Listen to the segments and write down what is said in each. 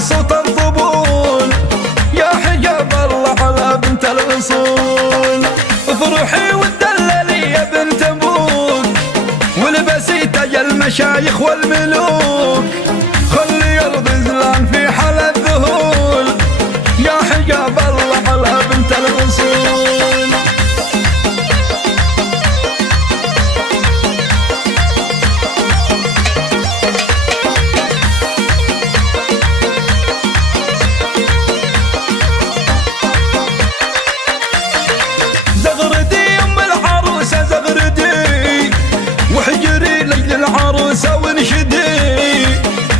على صوت الطبول، يا حجاب الله على بنت الأصول. افرحي وتدللي يا بنت أبوك، والبسي تاج المشايخ والملوك، خلي الغزلان في حال الذهول، يا حجاب الله على بنت الأصول. زغردي أم العروسة زغردي، واحجري لجل العروسة وانشدي،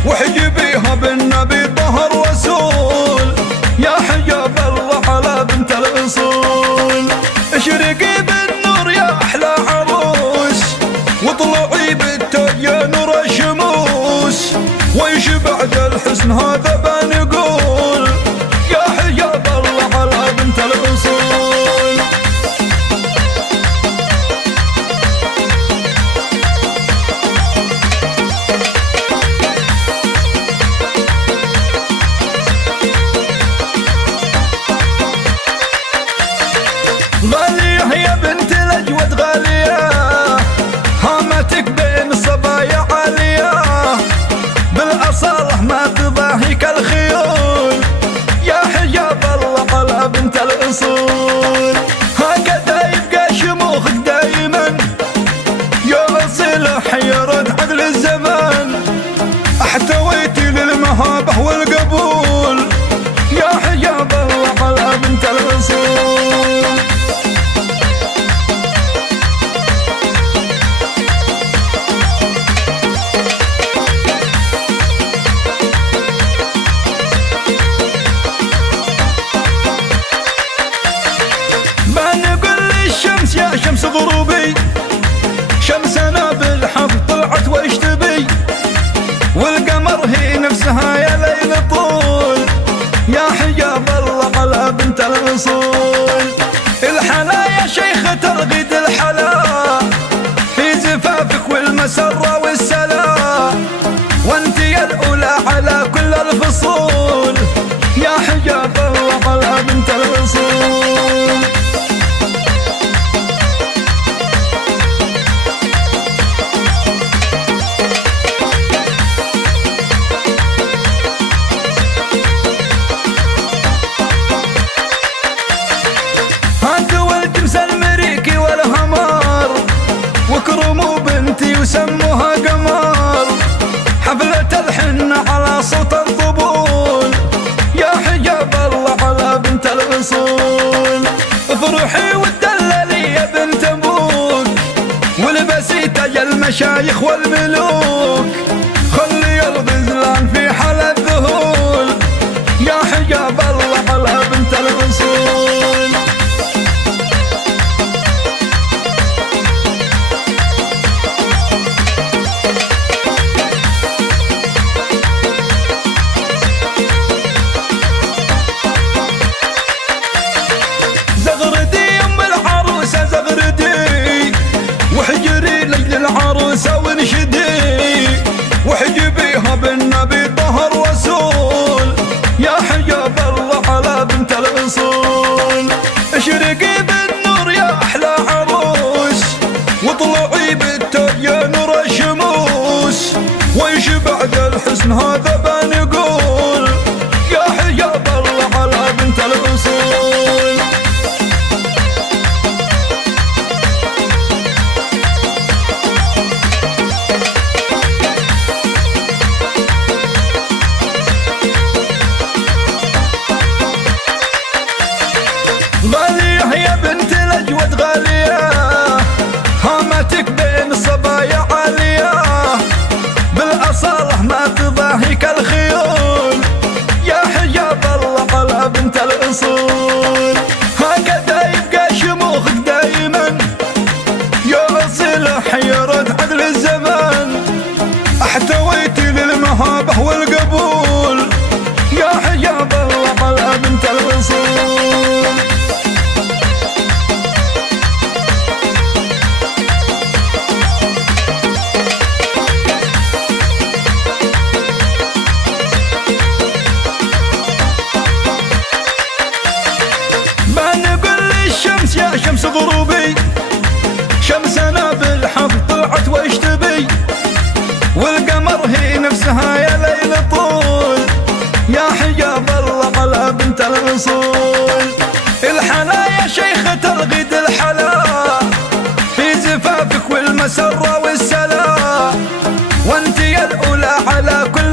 واحجبيها بالنبي طه الرسول، يا حجاب الله على بنت الأصول. اشرقي بالنور يا أحلى عروس، واطلعي بالتاج يا نور الشموس، ويش بعد الحسن هذا بنقول، يا حجاب الله على بنت الأصول. غالية يا بنت الأجود غالية، هامتك بين الصبايا عالية، بالأصالة ما تضاهيك الخيول، يا حجاب الله على بنت الأصول. هكذا يبقى شموخك دايما، يا أصيل حيرت عقل الزمان، احتويتي للمهابة والقبول، يا حجاب الله على بنت الأصول. الشمس يا شمس غروبي، شمسنا بالحب طلعت وإيش تبي، والقمر هي نفسها يا ليل طول، يا حجاب الله على بنت الأصول. الحلا يا شيخة الغيد الحلا، في زفافك والمسرة والسلا، وانت يا الأولى على كل الفصول، يا حجاب الله على بنت الأصول. واكرموا بنتي وسموها قمر، حفلة الحنة على صوت الطبول، يا حجاب الله على بنت الأصول. افرحي وتدللي يا بنت أبوك، والبسي تاج المشايخ والملوك، خلي الغزلان في حال الذهول، يا حجاب الله على بنت الأصول. واحجري لجل العروسة وانشدي، واحجبيها بالنبي طه الرسول، يا حجاب الله على بنت الأصول. اشرقي بالنور يا أحلى عروس، واطلعي بالتاج يا نور الشموس، ويش بعد الحسن هذا بنقول، يا حجاب الله على بنت الأصول. شمس غروبي، شمسنا بالحب طلعت وش تبي، والقمر هي نفسها يا ليل طول، يا حجاب الله على بنت الأصول. الحلا يا شيخة الغد الحلا في زفافك والمسرة والسلا، وانت يا الأولى على كل